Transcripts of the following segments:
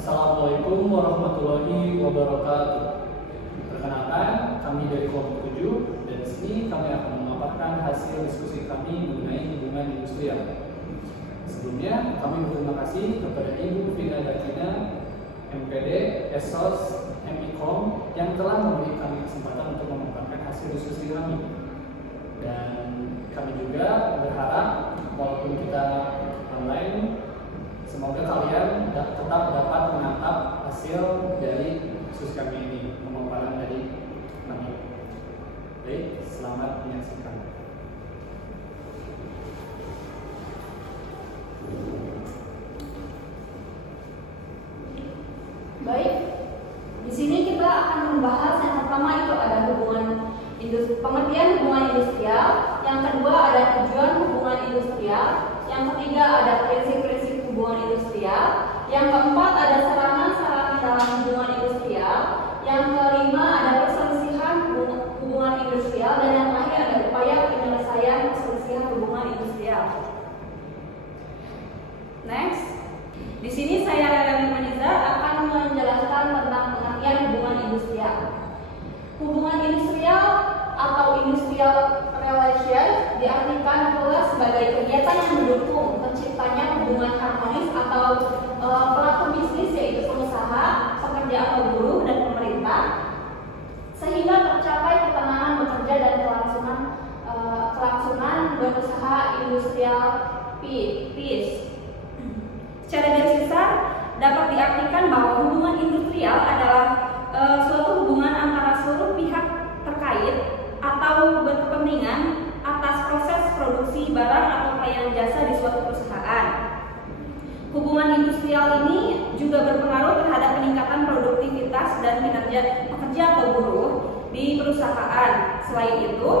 Assalamualaikum warahmatullahi wabarakatuh. Perkenalkan, kami dari kelompok 7 dan di sini kami akan memaparkan hasil diskusi kami mengenai hubungan industrial. Sebelumnya, kami berterima kasih kepada Ibu Vina Datina, MPD, Esos, MIKOM yang telah memberi kami kesempatan untuk memaparkan hasil diskusi kami. Dan kami juga berharap walaupun kita online, semoga kalian tetap dapat menangkap hasil dari diskusi kami ini, pemaparan dari kami. Baik, selamat menyaksikan. Baik, di sini kita akan membahas yang pertama itu ada pengertian hubungan industrial, yang kedua ada tujuan hubungan industrial, yang ketiga ada prinsip-prinsip hubungan industrial, yang keempat ada sarana-sarana dalam hubungan industrial, yang kelima ada perselisihan hubungan industrial, dan yang terakhir ada upaya penyelesaian perselisihan hubungan industrial. Next, di sini saya Rani Maniza akan menjelaskan tentang pengertian hubungan industrial. Hubungan industrial atau industrial relation diartikan pula sebagai kegiatan yang mendukung terciptanya hubungan harmonis atau pelaku bisnis, yaitu pengusaha, pekerja atau buruh, dan pemerintah, sehingga tercapai ketenangan bekerja dan kelangsungan berusaha industrial peace. Secara garis besar dapat diartikan bahwa hubungan industrial adalah suatu hubungan antara seluruh pihak terkait atau berkepentingan atas proses produksi barang atau pelayanan jasa di suatu perusahaan. Hubungan industrial ini juga berpengaruh terhadap peningkatan produktivitas dan kinerja pekerja atau buruh di perusahaan. Selain itu,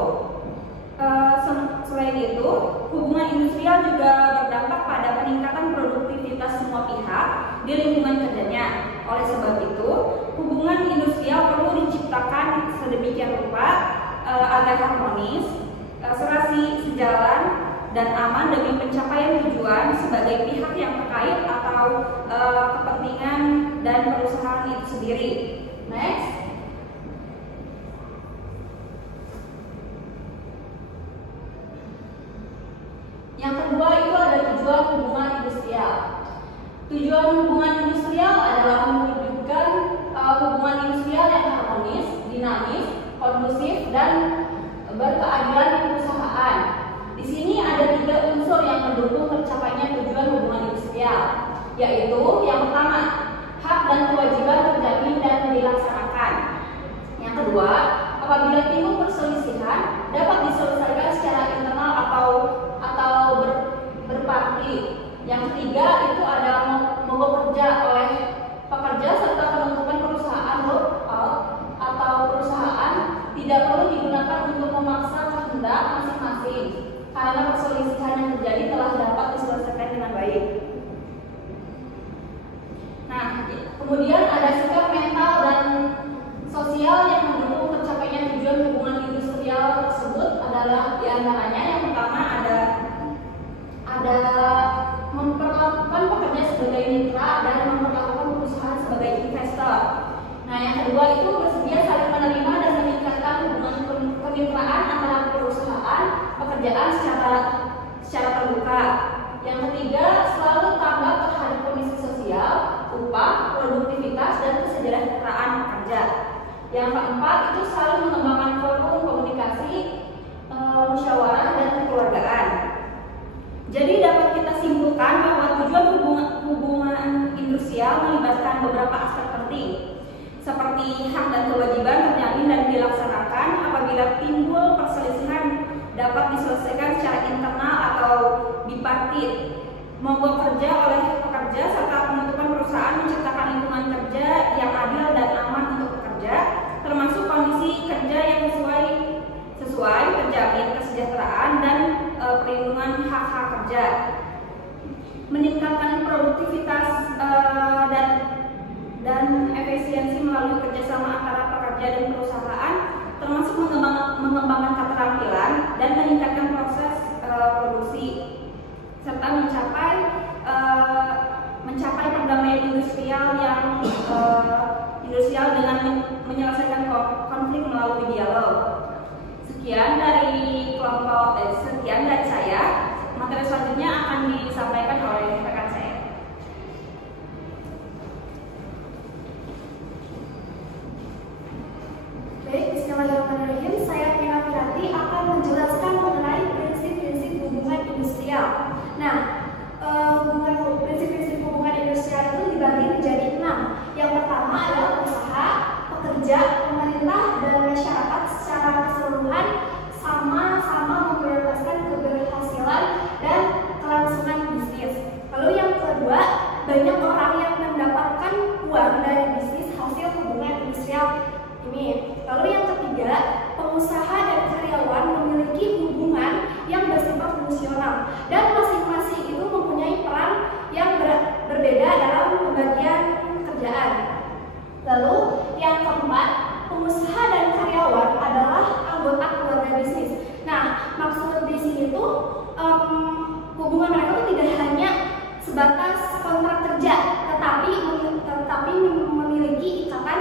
hubungan industrial juga berdampak pada peningkatan produktivitas semua pihak di lingkungan kerjanya. Oleh sebab itu, hubungan industrial perlu diciptakan sedemikian rupa agar harmonis, serasi, sejalan, dan aman demi pencapaian tujuan sebagai pihak yang terkait atau kepentingan dan perusahaan itu sendiri. Next. Yang kedua itu ada tujuan hubungan industrial. Tujuan hubungan industrial adalah mewujudkan hubungan industrial yang harmonis, dinamis, kondusif, dan berkeadilan di perusahaan. Di sini ada 3 unsur yang mendukung tercapainya tujuan hubungan industrial, yaitu yang pertama, hak dan kewajiban terjamin dan dilaksanakan. Yang kedua, apabila timbul perselisihan dapat diselesaikan secara internal atau berparti. Yang ketiga itu ada mogok kerja oleh pekerja serta penutupan perusahaan atau perusahaan tidak perlu digunakan untuk memaksa kehendak masing-masing karena perselisihan yang terjadi telah dapat diselesaikan dengan baik. Nah, kemudian ada sikap mental dan sosial yang mendukung tercapainya tujuan hubungan industrial tersebut adalah diantaranya yang pertama ada memperlakukan pekerja sebagai mitra dan memperlakukan perusahaan sebagai investor. Nah, yang kedua itu bersedia saling menerima dan meningkatkan hubungan kemitraan antara perusahaan pekerjaan secara terbuka. Yang ketiga, selalu tanggap terhadap kondisi sosial, upah, produktivitas, dan kesejahteraan pekerja. Yang keempat itu selalu mengembangkan forum komunikasi, musyawarah, dan kekeluargaan. Jadi dapat kita simpulkan bahwa tujuan hubungan industrial melibatkan beberapa aspek penting, seperti hak dan kewajiban terjamin dan dilaksanakan. Apabila timbul perselisihan dapat diselesaikan secara internal atau bipartit, mogok kerja oleh pekerja serta penutupan perusahaan menciptakan lingkungan kerja yang adil dan aman untuk pekerja, termasuk kondisi kerja yang sesuai terjamin kesejahteraan dan perlindungan hak-hak kerja, meningkatkan produktivitas dan efisiensi melalui kerjasama antara pekerja dan perusahaan, termasuk mengembangkan keterampilan dan meningkatkan proses produksi, serta mencapai industrial dengan menyelesaikan konflik melalui dialog. Sekian dari saya. Materi selanjutnya akan disampaikan oleh rekan saya. Baik, bismillahirrahmanirrahim. Saya Tina Firati akan menjelaskan mengenai prinsip-prinsip hubungan industrial. Nah, prinsip-prinsip hubungan industrial itu dibagi menjadi 6. Yang pertama adalah usaha, pekerja, pemerintah, dan masyarakat secara keseluruhan sama-sama memprioritaskan keberhasilan dan kelangsungan bisnis. Lalu yang kedua, banyak orang yang mendapatkan uang dari bisnis hasil hubungan industrial ini. Lalu yang ketiga, pengusaha dan karyawan memiliki hubungan yang bersifat fungsional dan masing-masing itu mempunyai peran yang berbeda dalam pembagian pekerjaan. Lalu yang keempat, pengusaha dan karyawan adalah anggota keluarga bisnis. Nah, maksud di sini tuh hubungan mereka tuh tidak hanya sebatas kontrak kerja, tetapi memiliki ikatan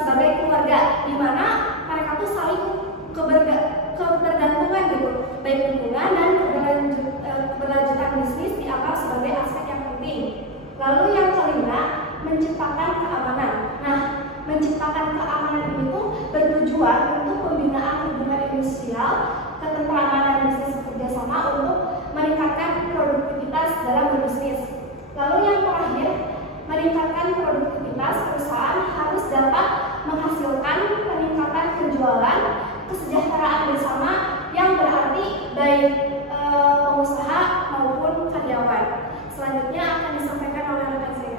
sebagai keluarga, di mana mereka tuh saling ketergantungan gitu, baik lingkungan dan keberlanjutan bisnis dianggap sebagai aspek yang penting. Lalu yang kelima, menciptakan keamanan. Nah, menciptakan keamanan itu bertujuan untuk pembinaan hubungan industrial, ketentraman dan bisnis kerjasama untuk meningkatkan produktivitas dalam berbisnis. Lalu yang terakhir, meningkatkan produktivitas perusahaan harus dapat menghasilkan peningkatan penjualan, kesejahteraan bersama yang berarti baik pengusaha maupun karyawan. Selanjutnya akan disampaikan oleh rekan saya.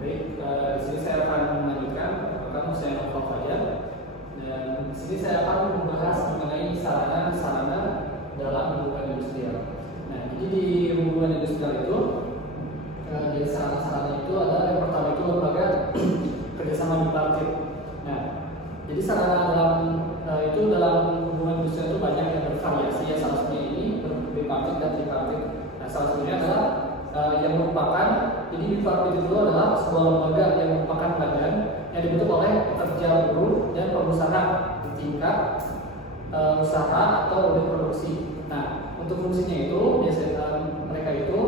Baik, di sini saya akan melanjutkan. Pertama saya Novel Fajar, dan di sini saya akan membahas mengenai sarana-sarana dalam hubungan industrial. Nah, jadi di hubungan industrial itu, dari sarana-sarana itu adalah yang pertama itu lembaga kerjasama bipartit. Nah, jadi sarana dalam dalam hubungan industrial itu banyak yang bervariasi. Ya, salah satunya ini bipartit dan tripartit. Nah, salah satunya adalah yang merupakan, jadi bipartit itu adalah sebuah lembaga yang merupakan badan yang dibentuk oleh pekerja, buruh, dan pengusaha di tingkat usaha atau unit produksi. Nah, untuk fungsinya itu biasanya mereka itu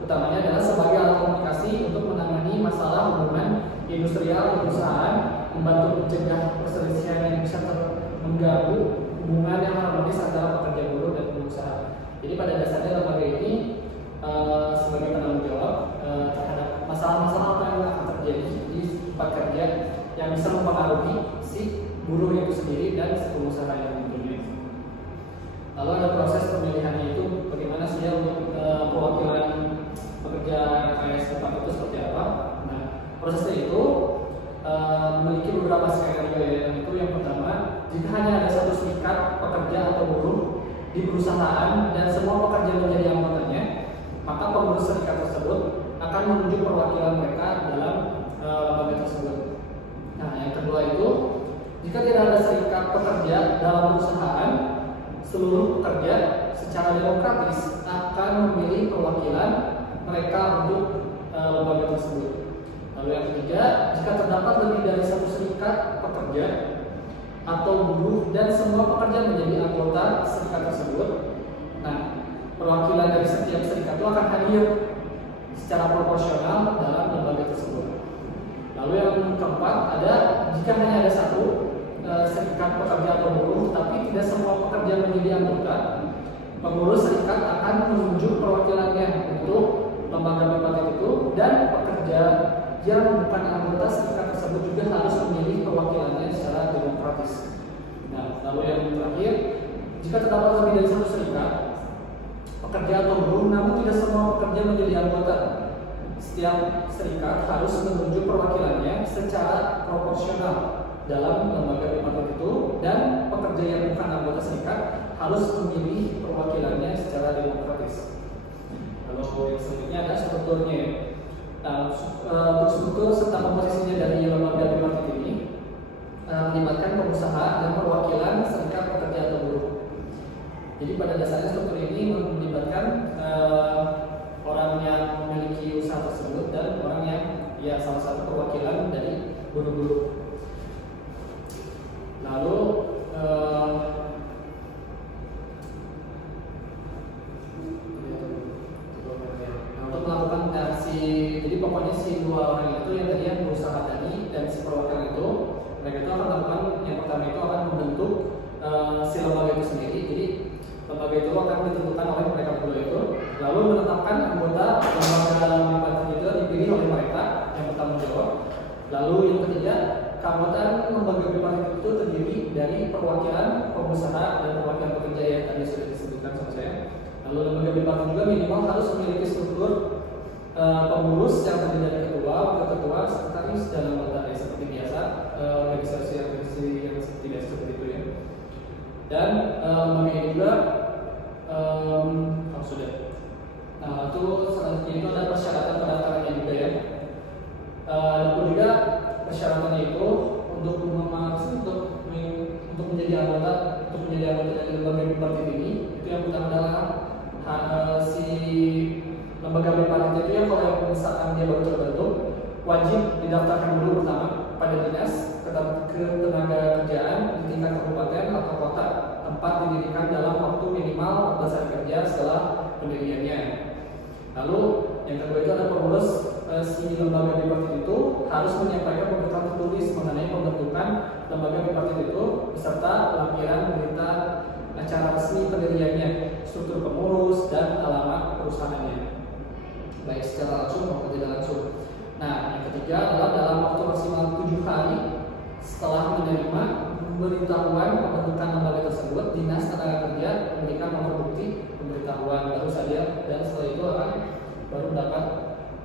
utamanya adalah sebagai alat komunikasi untuk menangani masalah hubungan industrial di perusahaan, membantu mencegah perselisihan yang bisa mengganggu hubungan yang harmonis antara pekerja, buruh, dan pengusaha. Jadi pada dasarnya lembaga ini sebagai penanggung jawab terhadap masalah-masalah apa yang akan terjadi di tempat kerja yang bisa mempengaruhi si buruh itu sendiri dan si pengusaha yang mempunyai. Lalu ada proses pemilihannya itu bagaimana sih ya untuk perwakilan pekerja KS tempat itu seperti apa. Nah, prosesnya itu memiliki beberapa skenario, itu yang pertama, jika hanya ada satu serikat pekerja atau buruh di perusahaan dan semua pekerja menjadi anggotanya, maka pengurus serikat tersebut akan menunjuk perwakilan mereka dalam lembaga tersebut. Nah, yang kedua itu, jika tidak ada serikat pekerja dalam perusahaan, seluruh pekerja secara demokratis akan memilih perwakilan mereka untuk lembaga tersebut. Lalu yang ketiga, jika terdapat lebih dari satu serikat pekerja atau buruh dan semua pekerja menjadi anggota serikat tersebut, nah, perwakilan dari setiap serikat itu akan hadir secara proporsional dalam lembaga tersebut. Lalu yang keempat ada, jika hanya ada satu serikat pekerja atau buruh, tapi tidak semua pekerja menjadi anggota, pengurus serikat akan menunjuk perwakilannya untuk lembaga bipartit itu, dan pekerja yang bukan anggota serikat tersebut juga harus memilih perwakilannya secara demokratis. Nah, lalu yang terakhir, jika terdapat lebih dari satu serikat pekerja atau buruh, namun tidak semua pekerja menjadi anggota, setiap serikat harus menunjuk perwakilannya secara proporsional dalam lembaga bipartit itu, dan pekerja yang bukan anggota serikat harus memilih perwakilannya secara demokratis. Lalu yang selanjutnya ada strukturnya. Nah, Jadi pada dasarnya struktur ini melibatkan orang yang memiliki usaha tersebut dan orang yang ya salah satu perwakilan dari buruh-buruh. Lalu untuk melakukan jadi pokoknya si dua orang itu yang tadi yang berusaha tadi dan si perwakilan itu, mereka itu akan melakukan yang pertama itu akan membentuk si lembaga itu sendiri. Jadi lembaga itu akan ditentukan oleh mereka berdua itu, lalu menetapkan anggota lembaga bipartit itu dipilih oleh mereka yang bertanggung jawab. Lalu yang ketiga, keanggotaan lembaga bipartit itu terdiri dari perwakilan pengusaha dan perwakilan pekerja yang tadi sudah disebutkan sama saya. Lalu lembaga bipartit juga minimal harus memiliki struktur pengurus yang terdiri dari ketua, wakil ketua, sekretaris, dan anggota seperti biasa, organisasi yang seperti biasa seperti itu ya. Dan lembaga ini juga sudah. Nah, itu selanjutnya itu ada persyaratan pendaftarannya juga ya. Ada juga persyaratannya itu untuk menjadi anggota dari lembaga bipartit ini, itu yang pertama adalah si lembaga bipartit itu ya, kalau misalkan dia baru terbentuk wajib didaftarkan dulu pertama pada dinas ketenagakerjaan di tingkat kabupaten atau kota tempat didirikan dalam waktu minimal 14 hari kerja setelah pendiriannya. Lalu yang kedua itu ada pengurus si lembaga bipartit itu harus menyampaikan pemberitahuan tertulis mengenai pembentukan lembaga bipartit itu beserta lampiran berita acara resmi pendiriannya, struktur pengurus, dan alamat perusahaannya, baik secara langsung maupun tidak langsung. Nah, yang ketiga adalah dalam waktu maksimal 7 hari setelah menerima pemberitahuan pembentukan lembaga tersebut, dinas tenaga kerja memberikan nomor bukti pemberitahuan baru saja, dan setelah itu akan baru dapat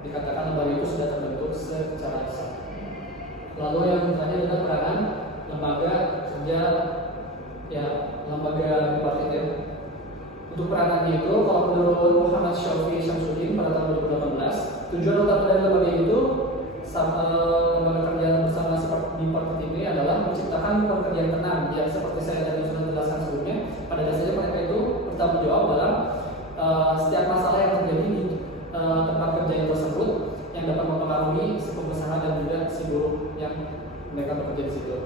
dikatakan lembaga itu sudah terbentuk secara sah. Lalu yang terakhir adalah peranan lembaga kerja ya, lembaga bipartit ya. Untuk peranannya itu, kalau menurut Muhammad Syafi'i Syamsuddin pada tahun 2018, tujuan utama dari lembaga itu lembaga kerja bersama bipartit ini adalah menciptakan pekerjaan tenang yang seperti saya tadi sudah jelaskan sebelumnya. Pada dasarnya mereka itu bertanggung jawab dalam setiap masalah yang terjadi di tempat kerja yang tersebut yang dapat mempengaruhi si pengusaha dan juga si buruh yang mereka bekerja di situ.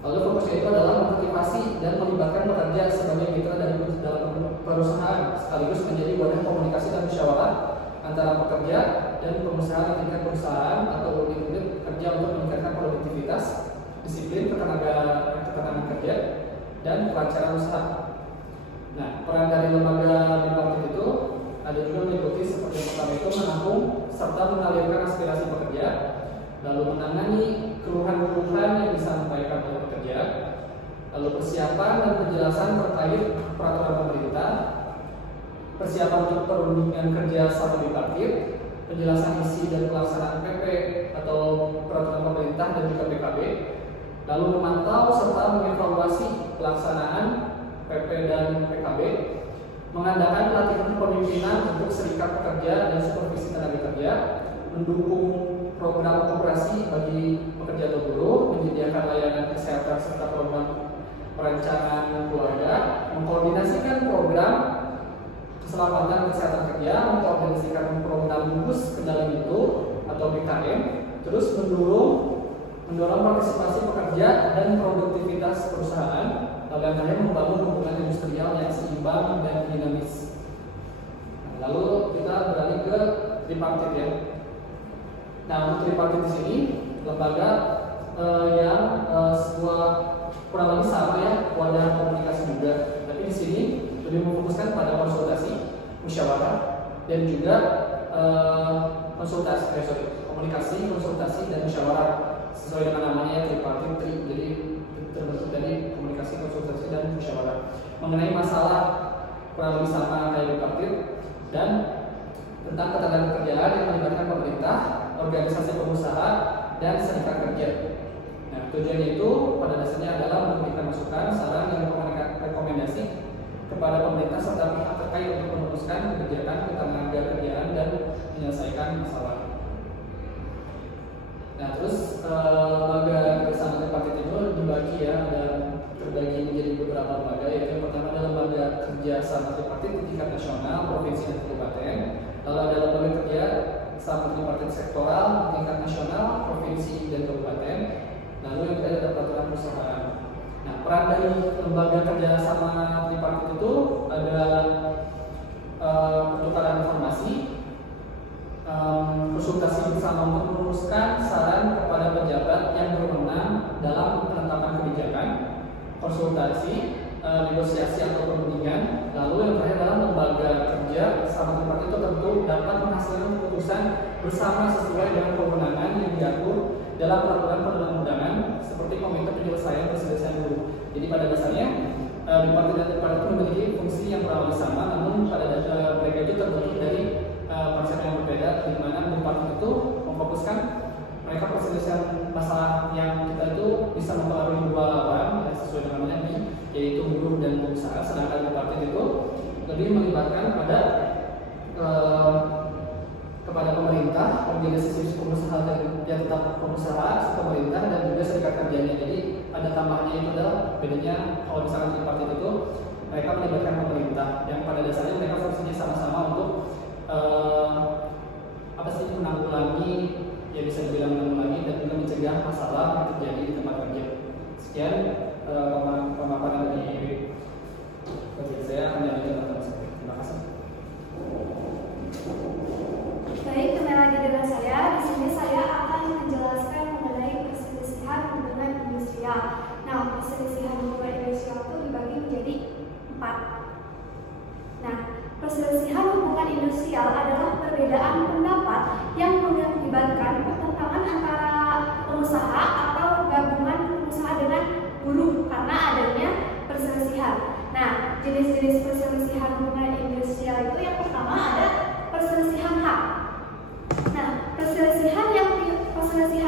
Lalu fokusnya itu adalah memotivasi dan melibatkan pekerja sebagai mitra dalam perusahaan, sekaligus menjadi wadah komunikasi dan musyawarah antara pekerja dan pengusaha di tingkat perusahaan atau unit-unit kerja untuk meningkatkan produktivitas, disiplin ketenagaan kerja, dan kelancaran usaha. Nah, peran dari lembaga bipartit itu ada juga meliputi seperti yang pertama itu menampung serta mengalirkan aspirasi pekerja, lalu menangani keluhan-keluhan yang disampaikan oleh pekerja, lalu persiapan dan penjelasan terkait peraturan pemerintah, persiapan untuk perundingan kerja sama bipartit, penjelasan isi dan pelaksanaan PP atau peraturan pemerintah dan juga PKB, lalu memantau serta mengevaluasi pelaksanaan PP dan PKB, mengadakan pelatihan kepemimpinan untuk serikat pekerja dan supervisi tenaga kerja, mendukung program koperasi bagi pekerja atau buruh, menyediakan layanan kesehatan serta program perencanaan keluarga, mengkoordinasikan program keselamatan kesehatan kerja, mengkoordinasikan program bungkus kendali itu atau BKM, terus mendorong partisipasi pekerja dan produktivitas perusahaan, lalu yang terakhir membangun hubungan industrial yang seimbang dan dinamis. Lalu kita beralih ke tripartit ya. Nah, untuk tripartit di sini lembaga yang sebuah kurang lebih sama ya, wadah komunikasi juga. Tapi di sini lebih memfokuskan pada konsultasi, musyawarah, dan juga komunikasi, konsultasi, dan musyawarah sesuai dengan namanya tripartit. Jadi terbentuk dari komunikasi, konsultasi, dan musyawarah mengenai masalah kurang lebih sama kayak bipartit dan tentang ketenagakerjaan yang melibatkan pemerintah, organisasi pengusaha, dan serikat kerja. Nah, tujuannya itu pada dasarnya adalah memberikan masukan, saran, dan rekomendasi kepada pemerintah serta pihak terkait untuk merumuskan kebijakan ketenagakerjaan dan menyelesaikan masalah. Nah, terus lembaga bersama tripartit itu dibagi ya, dan terbagi menjadi beberapa beberapa lembaga, yaitu yang pertama adalah lembaga kerja sama tripartit di tingkat nasional, provinsi dan kabupaten. Lalu ada lembaga kerja sama tripartit sektoral di tingkat nasional, provinsi dan kabupaten. Lalu yang ketiga ada peraturan perusahaan. Nah, peran dari lembaga kerja sama tripartit itu ada pertukaran informasi, konsultasi bersama untuk merumuskan saran kepada pejabat yang berwenang dalam penetapan kebijakan, konsultasi, negosiasi atau perundingan. Lalu yang terakhir adalah lembaga kerja sama tripartit itu tentu dapat menghasilkan keputusan bersama sesuai dengan kewenangan yang diatur dalam peraturan perundang-undangan seperti komite penyelesaian perselisihan buruh. Jadi pada dasarnya tripartit dan tripartit itu memiliki fungsi yang kurang lebih sama, namun pada dasar mereka itu terbentuk dari konsep yang berbeda, di mana tripartit itu memfokuskan mereka perselisihan masalah yang kita itu bisa mempengaruhi dua orang sesuai dengan namanya, yaitu buruh dan pengusaha. Sedangkan tripartit itu lebih melibatkan kepada pemerintah, organisasi pengusaha yang tetap pengusaha, pemerintah dan juga serikat kerjanya. Jadi ada tambahannya itu adalah bedanya kalau misalkan tripartit itu mereka melibatkan pemerintah yang pada dasarnya mereka fungsinya sama-sama untuk menanggulangi, ya bisa dibilang menanggulangi dan juga mencegah masalah yang terjadi di tempat kerja. Sekian pemaparan dari saya akan dilanjutkan. Terima kasih. Baik, kembali lagi dengan saya. Di sini saya akan menjelaskan mengenai perselisihan hubungan industrial. Nah, perselisihan hubungan industrial itu dibagi menjadi 4. Nah, perselisihan hubungan industrial adalah perbedaan pendapat yang mengakibatkan pertentangan antara pengusaha atau gabungan pengusaha dengan buruh karena adanya perselisihan. Nah, jenis-jenis perselisihan hubungan industrial itu yang pertama ada perselisihan hak. Nah, perselisihan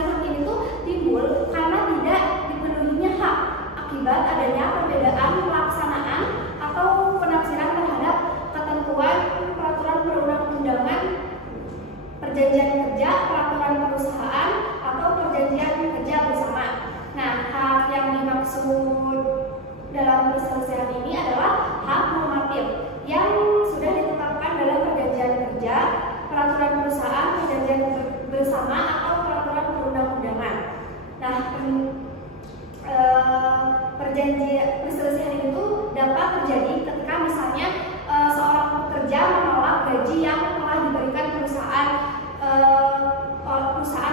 hak ini tuh timbul karena tidak dipenuhinya hak akibat adanya perbedaan pelaksanaan atau penafsiran terhadap ketentuan peraturan perundang-undangan, perjanjian kerja, peraturan perusahaan atau perjanjian kerja bersama. Nah, hak yang dimaksud dalam perselisihan ini adalah hak normatif yang sudah ditetapkan dalam perjanjian kerja, peraturan perusahaan, perjanjian bersama atau peraturan perundang-undangan. Nah, perselisihan itu dapat terjadi ketika misalnya seorang pekerja menolak gaji yang telah diberikan perusahaan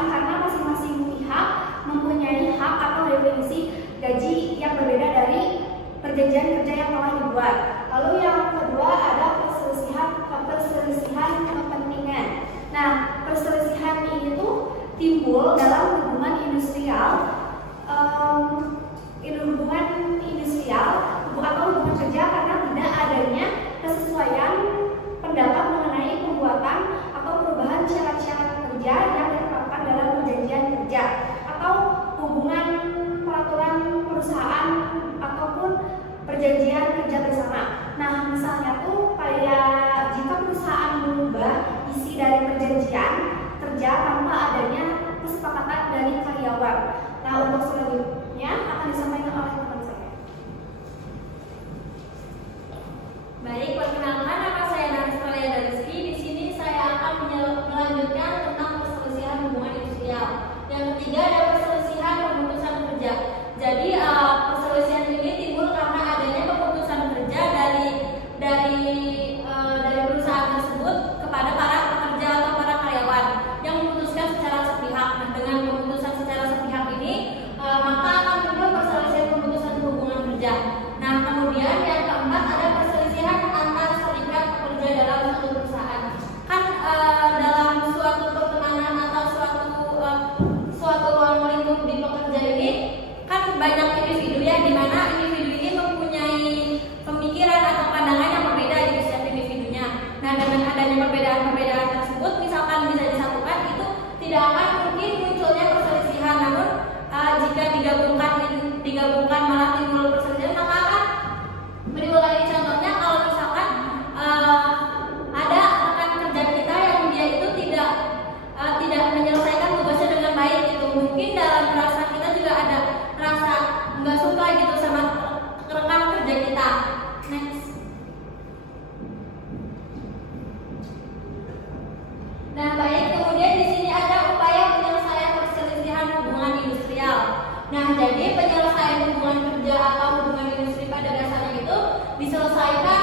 karena masing-masing pihak mempunyai hak atau definisi gaji yang berbeda dari perjanjian kerja yang telah dibuat. Lalu yang kedua ada perselisihan kepentingan. Nah, perselisihan ini tuh timbul dalam hubungan industrial atau hubungan kerja karena tidak adanya kesesuaian pendapat mengenai pembuatan atau perubahan syarat-syarat kerja yang ditetapkan dalam perjanjian kerja atau hubungan peraturan perusahaan ataupun perjanjian kerja bersama. Nah, misalnya tuh kayak jika perusahaan mengubah isi dari perjanjian kerja tanpa adanya kesepakatan dari karyawan. Nah, untuk selanjutnya akan disampaikan oleh teman saya. Baik, perkenalkan nama saya Narsmalia Rizky. Di sini saya akan melanjutkan tentang perselisihan hubungan industrial. Yang ketiga ada perselisihan pemutusan kerja. Jadi perselisihan ini timbul karena adanya pemutusan kerja dari perusahaan tersebut kepada para pekerja atau para karyawan yang memutuskan secara sepihak. Nah, dengan pemutusan secara sepihak ini Nah, jadi penyelesaian hubungan kerja atau hubungan industri pada dasarnya itu diselesaikan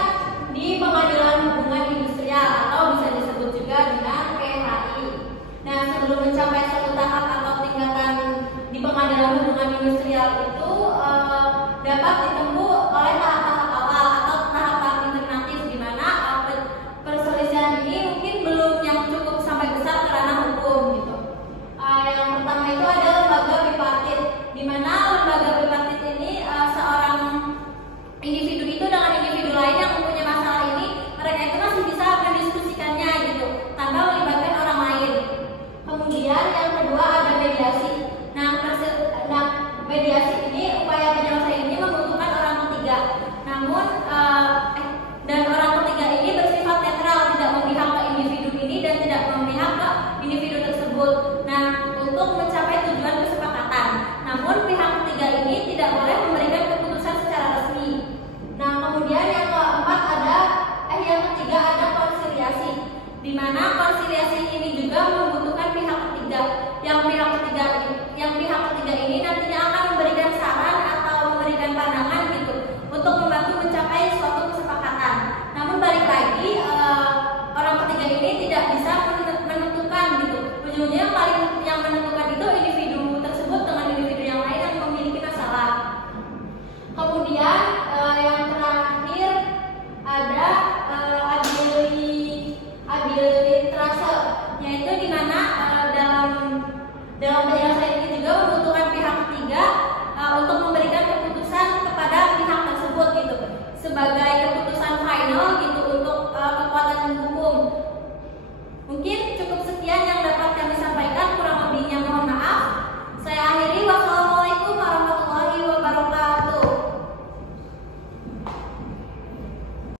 di pengadilan hubungan industrial atau bisa disebut juga dengan PHI. Nah, sebelum mencapai satu tahap atau tingkatan di pengadilan hubungan industrial itu dapat ditempuh oleh tahap-tahap awal atau tahap-tahap alternatif di mana perselisihan ini mungkin belum yang cukup sampai besar karena hukum gitu. Yang pertama itu ada lembaga bipartit, di mana lembaga bipartit ini seorang individu itu dengan individu lain yang mempunyai masalah ini, mereka itu masih bisa mendiskusikannya gitu tanpa melibatkan orang lain. Kemudian yang kedua ada mediasi. Nah, mediasi ini upaya penyelesaian ini membutuhkan orang ketiga. Namun dan orang ketiga ini bersifat netral, tidak memihak ke individu ini dan tidak memihak ke individu tersebut. Nah, untuk mencapai tujuan kesepakatan. Namun pihak ketiga ini tidak boleh memberikan keputusan secara resmi. Nah, kemudian yang keempat yang ketiga ada konsiliasi, di mana konsiliasi ini juga membutuhkan pihak ketiga. Yang pihak ketiga ini nantinya akan memberikan saran atau memberikan pandangan gitu untuk membantu mencapai suatu kesepakatan. Namun balik lagi orang ketiga ini tidak bisa menentukan gitu. Ujungnya paling